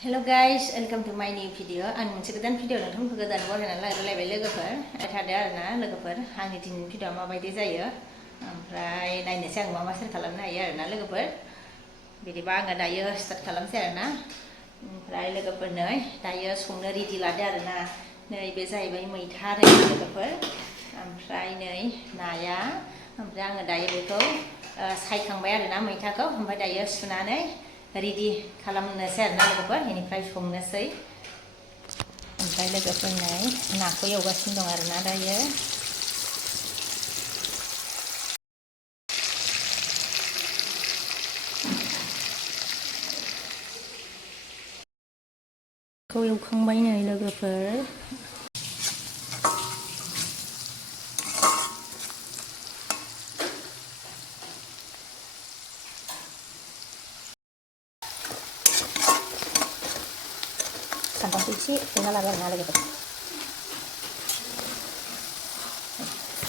Hello guys, welcome to my new video. An moनसे गोदान video नोंथांमोनखौ गोदान बरायनानै लायरायलायबाय लोगोफोर थादो आरोना लोगोफोर आंनि दिनैनि भिडिअआ माबायदि जायो ओमफ्राय नायनोसै आं मा मा सेयार खालामनो हायो आरोना लोगोफोर बिदिबा आङो दायो स्टार्ट खालामसै आरोना ओमफ्राय लोगोफोर नै दायो संनो रेडि लादो आरोना नै बे जाहैबाय मैथा आरो लोगोफोर ओमफ्राय नै नाया ओमफ्राय आङो दायो बेखौ सायखांबाय आरोना मैथाखौ ओमफ्राय दायो सुनानै रेडि खालामनोसै आरोना लोगोफोर बेनिफ्राय संनोसै ओमफ्राय लोगोफोर नै नाखौ एवगासिनो दं आरोना दायो खौ एवखांबाय नै लोगोफोर सामब्रामखौ एसे एवना लाबाय आरोना लोगोफोर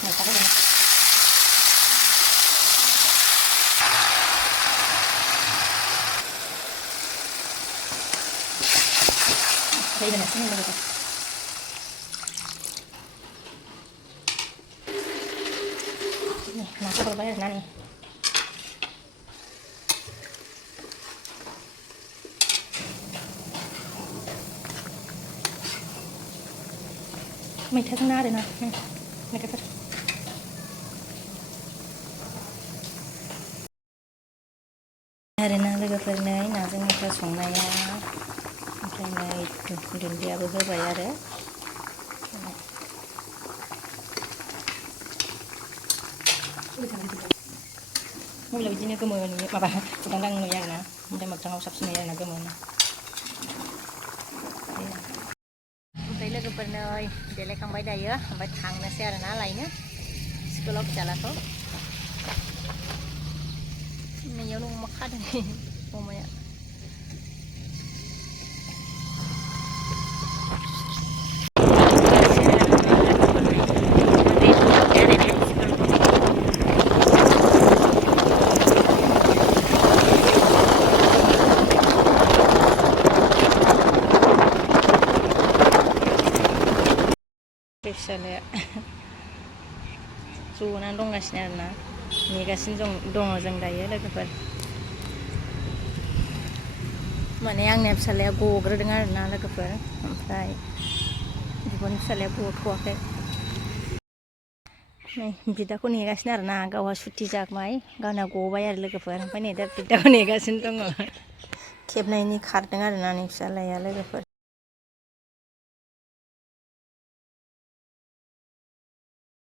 मैथाखौ दै होनोसै लोगोफोर नाखौ हरबाय आरोना नै मैथाजों ना आरोना लोगोफोर आरोना लोगोफोर नै नाजों मैथा संनाया ओमफ्राय नै दुन्दियाबो होबाय आरो मबाइलाव बिदिनो गोमो नुयो माबा गोदांदां नुयो आरोना ओमफ्राय मोगथाङाव साबसिन नुयो आरोना गोमोनो ओमफ्राय लोगोफोर नै देलायखांबाय दायो ओमफ्राय थांनोसै आरोना लायनो स्कुलाव फिसालाखौ नैयावनो अमा खादों अमाया फिसालाया जनानै दंगासिनो आरोना नेगासिनो दङ जों दायो लोगोफोर माने आंनि फिसालाया गग्रोदों आरोना लोगोफोर ओमफ्राय बिब'नि फिसालाया गथ'वाखै नै बिदाखौ नेगासिनो आरोना गावहा सुथि जाबाय गावना गबाय आरो लोगोफोर ओमफ्राय नै दा बिदाखौ नेगासिनो दङ खेबनायनि खारदों आरोना नै फिसालाया लोगोफोर